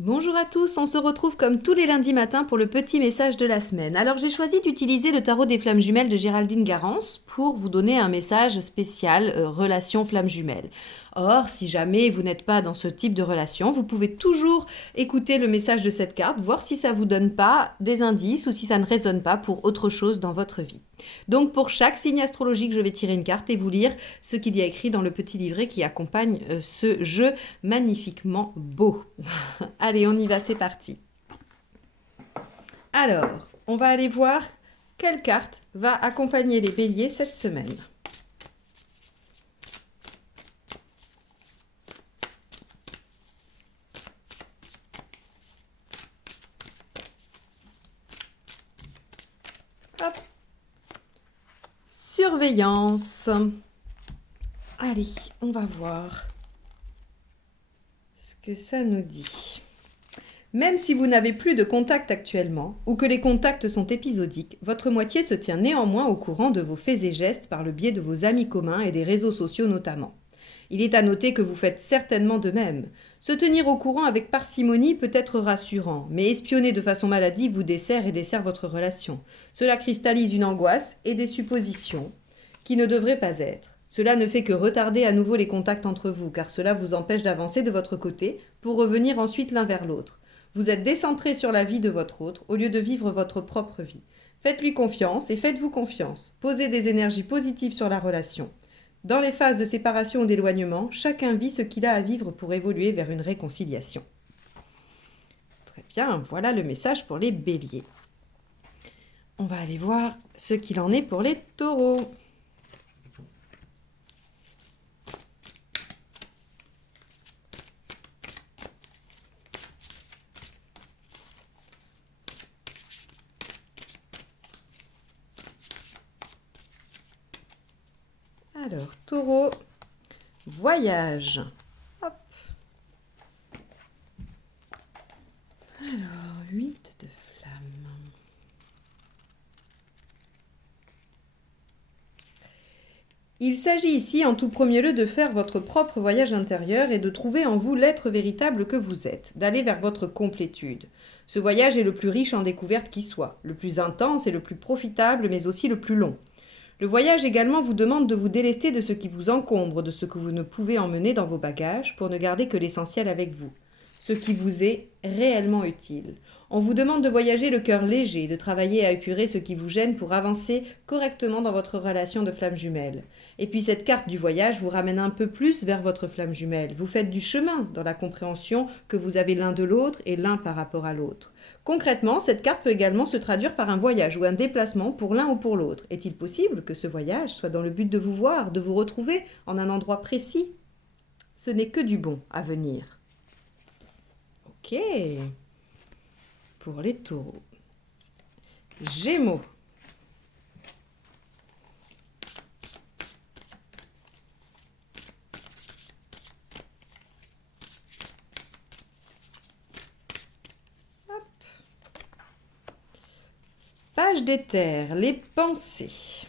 Bonjour à tous, on se retrouve comme tous les lundis matins pour le petit message de la semaine. Alors j'ai choisi d'utiliser le tarot des flammes jumelles de Géraldine Garance pour vous donner un message spécial relation flammes jumelles. Or, si jamais vous n'êtes pas dans ce type de relation, vous pouvez toujours écouter le message de cette carte, voir si ça vous donne pas des indices ou si ça ne résonne pas pour autre chose dans votre vie. Donc pour chaque signe astrologique, je vais tirer une carte et vous lire ce qu'il y a écrit dans le petit livret qui accompagne ce jeu magnifiquement beau. Allez, on y va, c'est parti. Alors, on va aller voir quelle carte va accompagner les béliers cette semaine. Hop. Surveillance. Allez, on va voir ce que ça nous dit. Même si vous n'avez plus de contact actuellement, ou que les contacts sont épisodiques, votre moitié se tient néanmoins au courant de vos faits et gestes par le biais de vos amis communs et des réseaux sociaux notamment. Il est à noter que vous faites certainement de même. Se tenir au courant avec parcimonie peut être rassurant, mais espionner de façon maladive vous dessert et dessert votre relation. Cela cristallise une angoisse et des suppositions qui ne devraient pas être. Cela ne fait que retarder à nouveau les contacts entre vous, car cela vous empêche d'avancer de votre côté pour revenir ensuite l'un vers l'autre. Vous êtes décentré sur la vie de votre autre au lieu de vivre votre propre vie. Faites-lui confiance et faites-vous confiance. Posez des énergies positives sur la relation. Dans les phases de séparation ou d'éloignement, chacun vit ce qu'il a à vivre pour évoluer vers une réconciliation. Très bien, voilà le message pour les béliers. On va aller voir ce qu'il en est pour les taureaux. Alors, taureau, voyage. Hop. Alors, 8 de flammes. Il s'agit ici en tout premier lieu de faire votre propre voyage intérieur et de trouver en vous l'être véritable que vous êtes, d'aller vers votre complétude. Ce voyage est le plus riche en découvertes qui soit, le plus intense et le plus profitable, mais aussi le plus long. Le voyage également vous demande de vous délester de ce qui vous encombre, de ce que vous ne pouvez emmener dans vos bagages pour ne garder que l'essentiel avec vous, ce qui vous est réellement utile. On vous demande de voyager le cœur léger, de travailler à épurer ce qui vous gêne pour avancer correctement dans votre relation de flamme jumelle. Et puis cette carte du voyage vous ramène un peu plus vers votre flamme jumelle. Vous faites du chemin dans la compréhension que vous avez l'un de l'autre et l'un par rapport à l'autre. Concrètement, cette carte peut également se traduire par un voyage ou un déplacement pour l'un ou pour l'autre. Est-il possible que ce voyage soit dans le but de vous voir, de vous retrouver en un endroit précis? Ce n'est que du bon à venir. Ok. Pour les taureaux. Gémeaux. Page d'éther, les pensées.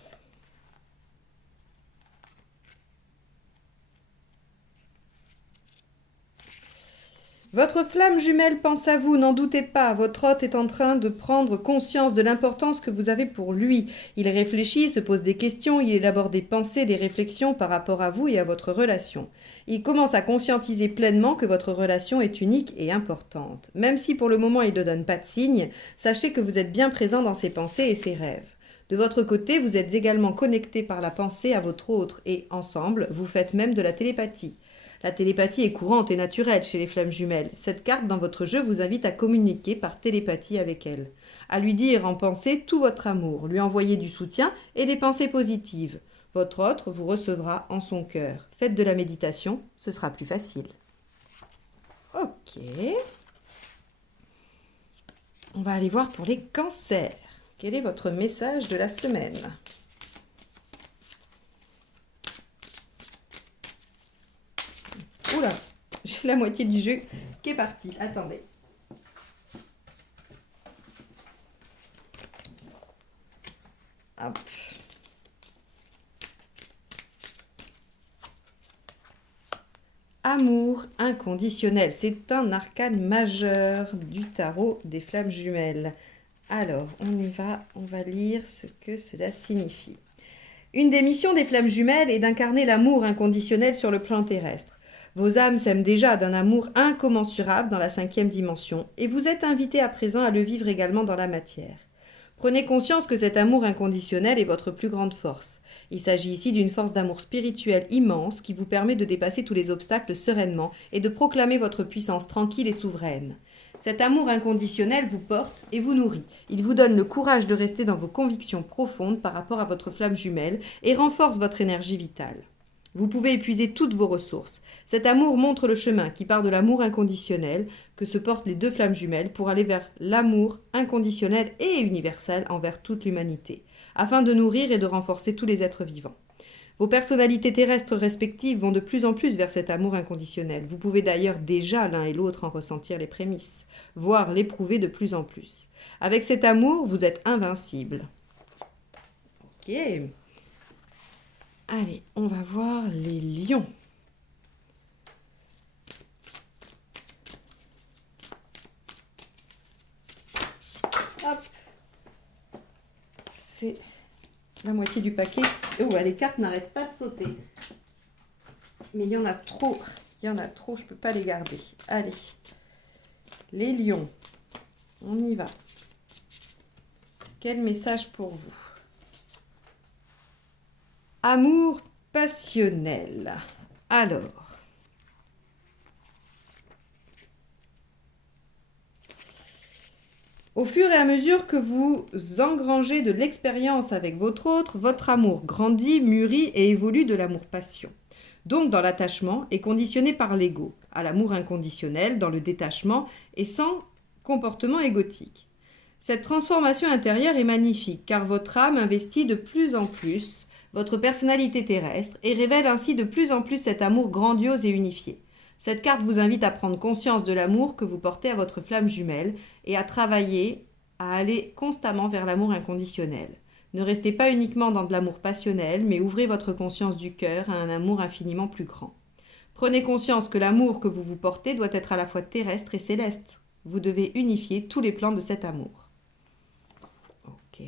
Votre flamme jumelle pense à vous, n'en doutez pas, votre hôte est en train de prendre conscience de l'importance que vous avez pour lui. Il réfléchit, se pose des questions, il élabore des pensées, des réflexions par rapport à vous et à votre relation. Il commence à conscientiser pleinement que votre relation est unique et importante. Même si pour le moment il ne donne pas de signe, sachez que vous êtes bien présent dans ses pensées et ses rêves. De votre côté, vous êtes également connecté par la pensée à votre autre et, ensemble, vous faites même de la télépathie. La télépathie est courante et naturelle chez les flammes jumelles. Cette carte dans votre jeu vous invite à communiquer par télépathie avec elle, à lui dire en pensée tout votre amour, lui envoyer du soutien et des pensées positives. Votre autre vous recevra en son cœur. Faites de la méditation, ce sera plus facile. Ok. On va aller voir pour les cancers. Quel est votre message de la semaine ? Oula, j'ai la moitié du jeu qui est partie. Attendez. Hop. Amour inconditionnel, c'est un arcane majeur du tarot des flammes jumelles. Alors, on y va, on va lire ce que cela signifie. Une des missions des flammes jumelles est d'incarner l'amour inconditionnel sur le plan terrestre. Vos âmes s'aiment déjà d'un amour incommensurable dans la 5e dimension et vous êtes invités à présent à le vivre également dans la matière. Prenez conscience que cet amour inconditionnel est votre plus grande force. Il s'agit ici d'une force d'amour spirituel immense qui vous permet de dépasser tous les obstacles sereinement et de proclamer votre puissance tranquille et souveraine. Cet amour inconditionnel vous porte et vous nourrit. Il vous donne le courage de rester dans vos convictions profondes par rapport à votre flamme jumelle et renforce votre énergie vitale. Vous pouvez épuiser toutes vos ressources. Cet amour montre le chemin qui part de l'amour inconditionnel que se portent les deux flammes jumelles pour aller vers l'amour inconditionnel et universel envers toute l'humanité, afin de nourrir et de renforcer tous les êtres vivants. Vos personnalités terrestres respectives vont de plus en plus vers cet amour inconditionnel. Vous pouvez d'ailleurs déjà l'un et l'autre en ressentir les prémices, voire l'éprouver de plus en plus. Avec cet amour, vous êtes invincible. Ok. Allez, on va voir les lions. Hop. C'est la moitié du paquet. Oh, les cartes n'arrêtent pas de sauter. Mais il y en a trop. Je ne peux pas les garder. Allez, les lions, on y va. Quel message pour vous ? Amour passionnel. Alors, au fur et à mesure que vous engrangez de l'expérience avec votre autre, votre amour grandit, mûrit et évolue de l'amour-passion. Donc dans l'attachement est conditionné par l'ego, à l'amour inconditionnel, dans le détachement et sans comportement égotique. Cette transformation intérieure est magnifique car votre âme investit de plus en plus votre personnalité terrestre et révèle ainsi de plus en plus cet amour grandiose et unifié. Cette carte vous invite à prendre conscience de l'amour que vous portez à votre flamme jumelle et à travailler, à aller constamment vers l'amour inconditionnel. Ne restez pas uniquement dans de l'amour passionnel, mais ouvrez votre conscience du cœur à un amour infiniment plus grand. Prenez conscience que l'amour que vous vous portez doit être à la fois terrestre et céleste. Vous devez unifier tous les plans de cet amour. Ok.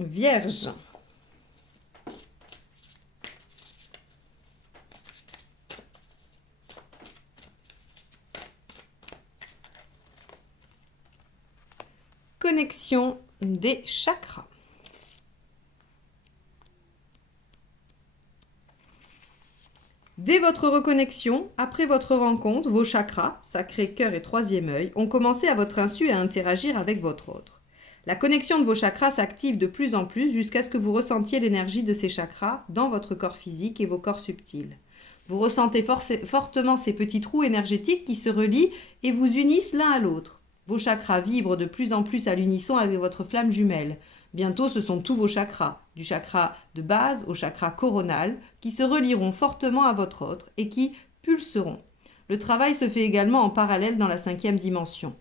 Vierge. Connexion des chakras. Dès votre reconnexion, après votre rencontre, vos chakras, sacré, cœur et troisième œil, ont commencé à votre insu à interagir avec votre autre. La connexion de vos chakras s'active de plus en plus jusqu'à ce que vous ressentiez l'énergie de ces chakras dans votre corps physique et vos corps subtils. Vous ressentez fortement ces petits trous énergétiques qui se relient et vous unissent l'un à l'autre. Vos chakras vibrent de plus en plus à l'unisson avec votre flamme jumelle. Bientôt, ce sont tous vos chakras, du chakra de base au chakra coronal, qui se relieront fortement à votre autre et qui pulseront. Le travail se fait également en parallèle dans la 5e dimension.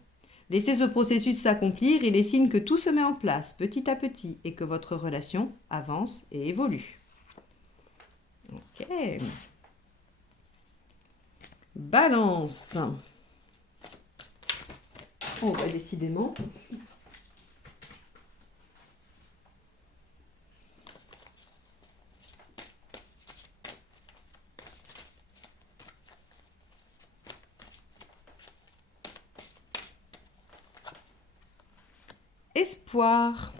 Laissez ce processus s'accomplir, il est signe que tout se met en place petit à petit et que votre relation avance et évolue. Ok. Balance. Oh, bah décidément. Espoir.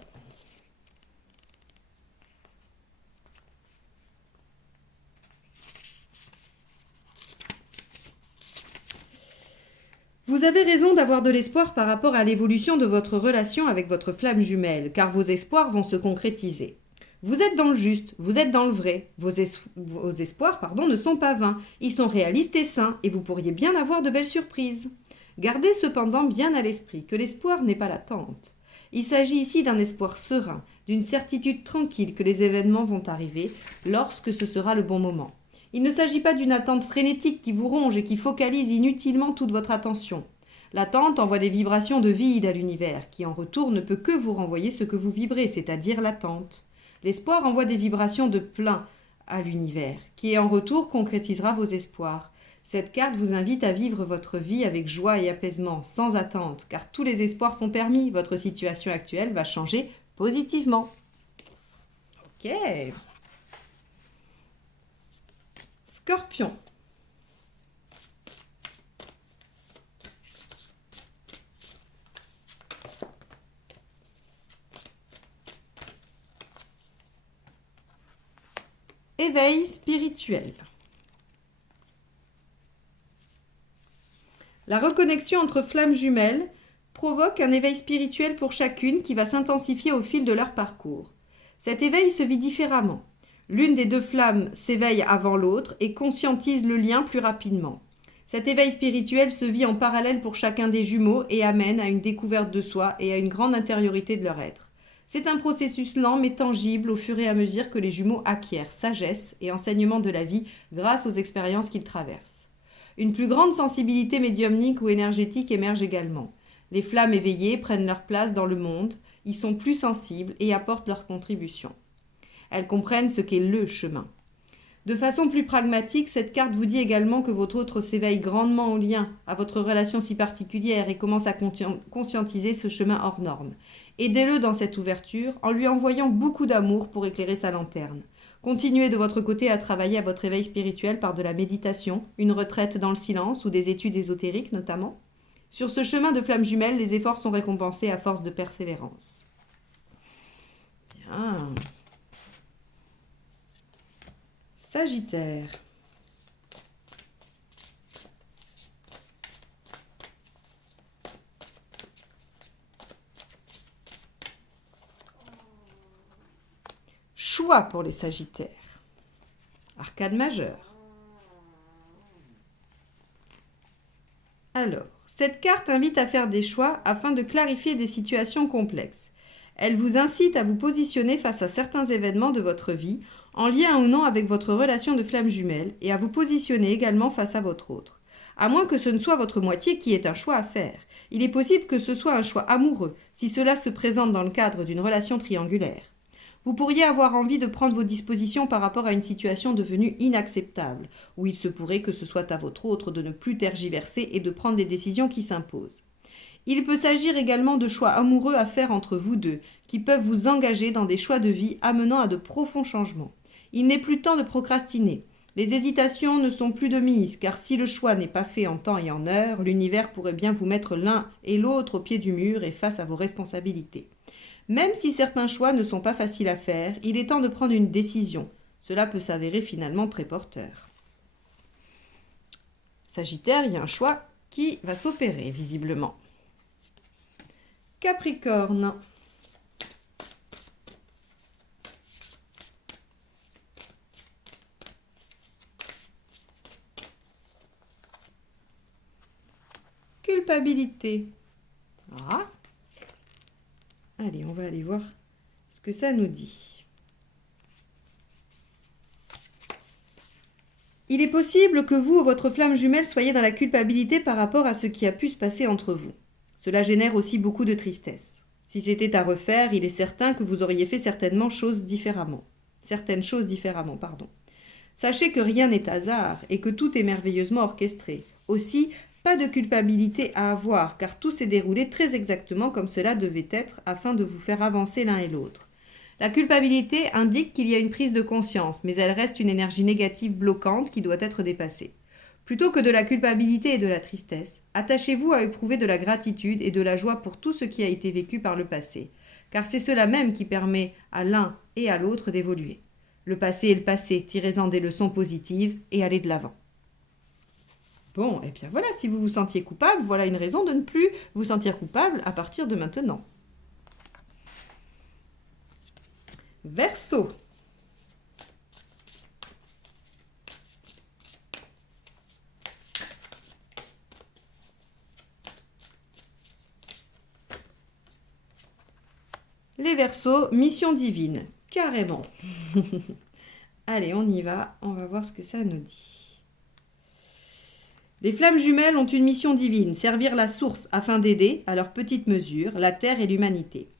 Vous avez raison d'avoir de l'espoir par rapport à l'évolution de votre relation avec votre flamme jumelle, car vos espoirs vont se concrétiser. Vous êtes dans le juste, vous êtes dans le vrai. Vos espoirs ne sont pas vains, ils sont réalistes et sains, et vous pourriez bien avoir de belles surprises. Gardez cependant bien à l'esprit que l'espoir n'est pas l'attente. Il s'agit ici d'un espoir serein, d'une certitude tranquille que les événements vont arriver lorsque ce sera le bon moment. Il ne s'agit pas d'une attente frénétique qui vous ronge et qui focalise inutilement toute votre attention. L'attente envoie des vibrations de vide à l'univers, qui en retour ne peut que vous renvoyer ce que vous vibrez, c'est-à-dire l'attente. L'espoir envoie des vibrations de plein à l'univers, qui en retour concrétisera vos espoirs. Cette carte vous invite à vivre votre vie avec joie et apaisement, sans attente, car tous les espoirs sont permis. Votre situation actuelle va changer positivement. Ok. Scorpion. Éveil spirituel. La reconnexion entre flammes jumelles provoque un éveil spirituel pour chacune qui va s'intensifier au fil de leur parcours. Cet éveil se vit différemment. L'une des deux flammes s'éveille avant l'autre et conscientise le lien plus rapidement. Cet éveil spirituel se vit en parallèle pour chacun des jumeaux et amène à une découverte de soi et à une grande intériorité de leur être. C'est un processus lent mais tangible au fur et à mesure que les jumeaux acquièrent sagesse et enseignement de la vie grâce aux expériences qu'ils traversent. Une plus grande sensibilité médiumnique ou énergétique émerge également. Les flammes éveillées prennent leur place dans le monde, y sont plus sensibles et apportent leur contribution. Elles comprennent ce qu'est le chemin. De façon plus pragmatique, cette carte vous dit également que votre autre s'éveille grandement au lien à votre relation si particulière et commence à conscientiser ce chemin hors norme. Aidez-le dans cette ouverture en lui envoyant beaucoup d'amour pour éclairer sa lanterne. Continuez de votre côté à travailler à votre éveil spirituel par de la méditation, une retraite dans le silence ou des études ésotériques notamment. Sur ce chemin de flammes jumelles, les efforts sont récompensés à force de persévérance. Bien. Sagittaire. Choix pour les Sagittaires. Arcade majeure. Alors, cette carte invite à faire des choix afin de clarifier des situations complexes. Elle vous incite à vous positionner face à certains événements de votre vie, en lien ou non avec votre relation de flamme jumelle, et à vous positionner également face à votre autre. À moins que ce ne soit votre moitié qui ait un choix à faire. Il est possible que ce soit un choix amoureux, si cela se présente dans le cadre d'une relation triangulaire. Vous pourriez avoir envie de prendre vos dispositions par rapport à une situation devenue inacceptable, où il se pourrait que ce soit à votre autre de ne plus tergiverser et de prendre des décisions qui s'imposent. Il peut s'agir également de choix amoureux à faire entre vous deux, qui peuvent vous engager dans des choix de vie amenant à de profonds changements. Il n'est plus temps de procrastiner. Les hésitations ne sont plus de mise, car si le choix n'est pas fait en temps et en heure, l'univers pourrait bien vous mettre l'un et l'autre au pied du mur et face à vos responsabilités. Même si certains choix ne sont pas faciles à faire, il est temps de prendre une décision. Cela peut s'avérer finalement très porteur. Sagittaire, il y a un choix qui va s'opérer visiblement. Capricorne. Culpabilité. Ah. Allez, on va aller voir ce que ça nous dit. Il est possible que vous ou votre flamme jumelle soyez dans la culpabilité par rapport à ce qui a pu se passer entre vous. Cela génère aussi beaucoup de tristesse. Si c'était à refaire, il est certain que vous auriez fait certaines choses différemment. Sachez que rien n'est hasard et que tout est merveilleusement orchestré. Aussi, pas de culpabilité à avoir, car tout s'est déroulé très exactement comme cela devait être afin de vous faire avancer l'un et l'autre. La culpabilité indique qu'il y a une prise de conscience, mais elle reste une énergie négative bloquante qui doit être dépassée. Plutôt que de la culpabilité et de la tristesse, attachez-vous à éprouver de la gratitude et de la joie pour tout ce qui a été vécu par le passé, car c'est cela même qui permet à l'un et à l'autre d'évoluer. Le passé est le passé, tirez-en des leçons positives et allez de l'avant. Bon, et bien voilà, si vous vous sentiez coupable, voilà une raison de ne plus vous sentir coupable à partir de maintenant. Verseau. Les Verseaux, mission divine, carrément. Allez, on y va, on va voir ce que ça nous dit. Les flammes jumelles ont une mission divine, servir la source afin d'aider, à leur petite mesure, la Terre et l'humanité.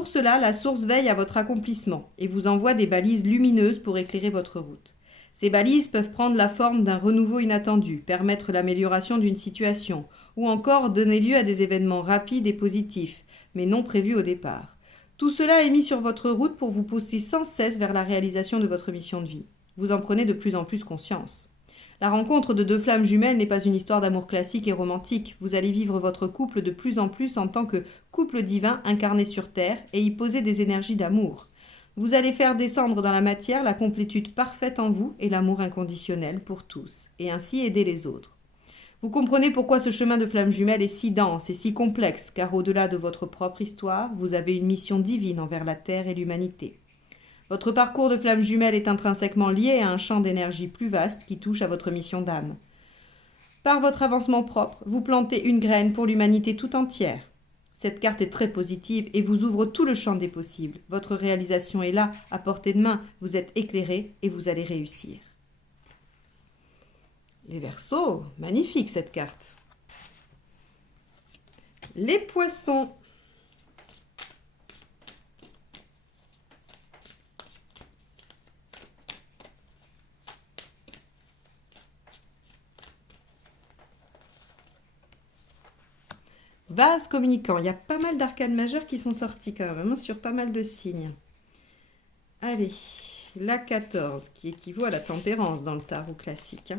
Pour cela, la source veille à votre accomplissement et vous envoie des balises lumineuses pour éclairer votre route. Ces balises peuvent prendre la forme d'un renouveau inattendu, permettre l'amélioration d'une situation, ou encore donner lieu à des événements rapides et positifs, mais non prévus au départ. Tout cela est mis sur votre route pour vous pousser sans cesse vers la réalisation de votre mission de vie. Vous en prenez de plus en plus conscience. La rencontre de deux flammes jumelles n'est pas une histoire d'amour classique et romantique. Vous allez vivre votre couple de plus en plus en tant que couple divin incarné sur Terre et y poser des énergies d'amour. Vous allez faire descendre dans la matière la complétude parfaite en vous et l'amour inconditionnel pour tous, et ainsi aider les autres. Vous comprenez pourquoi ce chemin de flammes jumelles est si dense et si complexe, car au-delà de votre propre histoire, vous avez une mission divine envers la Terre et l'humanité. Votre parcours de flammes jumelles est intrinsèquement lié à un champ d'énergie plus vaste qui touche à votre mission d'âme. Par votre avancement propre, vous plantez une graine pour l'humanité tout entière. Cette carte est très positive et vous ouvre tout le champ des possibles. Votre réalisation est là, à portée de main, vous êtes éclairé et vous allez réussir. Les Verseaux, magnifique cette carte. Les Poissons. Vase communicant, il y a pas mal d'arcanes majeures qui sont sorties quand même, sur pas mal de signes. Allez, la 14, qui équivaut à la tempérance dans le tarot classique.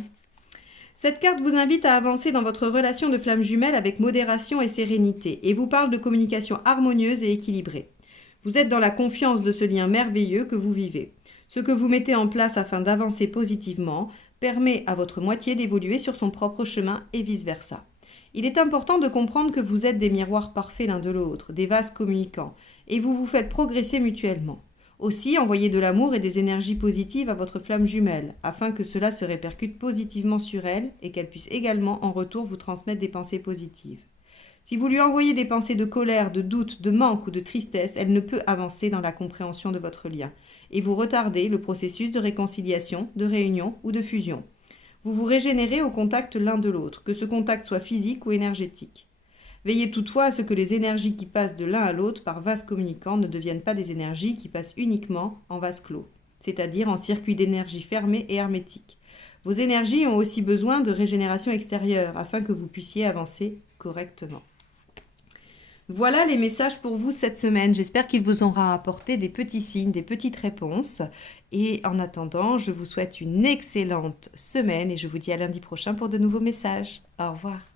Cette carte vous invite à avancer dans votre relation de flamme jumelle avec modération et sérénité, et vous parle de communication harmonieuse et équilibrée. Vous êtes dans la confiance de ce lien merveilleux que vous vivez. Ce que vous mettez en place afin d'avancer positivement permet à votre moitié d'évoluer sur son propre chemin et vice-versa. Il est important de comprendre que vous êtes des miroirs parfaits l'un de l'autre, des vases communicants, et vous vous faites progresser mutuellement. Aussi, envoyez de l'amour et des énergies positives à votre flamme jumelle, afin que cela se répercute positivement sur elle et qu'elle puisse également en retour vous transmettre des pensées positives. Si vous lui envoyez des pensées de colère, de doute, de manque ou de tristesse, elle ne peut avancer dans la compréhension de votre lien, et vous retardez le processus de réconciliation, de réunion ou de fusion. Vous vous régénérez au contact l'un de l'autre, que ce contact soit physique ou énergétique. Veillez toutefois à ce que les énergies qui passent de l'un à l'autre par vase communicant ne deviennent pas des énergies qui passent uniquement en vase clos, c'est-à-dire en circuit d'énergie fermé et hermétique. Vos énergies ont aussi besoin de régénération extérieure afin que vous puissiez avancer correctement. Voilà les messages pour vous cette semaine. J'espère qu'il vous aura apporté des petits signes, des petites réponses. Et en attendant, je vous souhaite une excellente semaine et je vous dis à lundi prochain pour de nouveaux messages. Au revoir.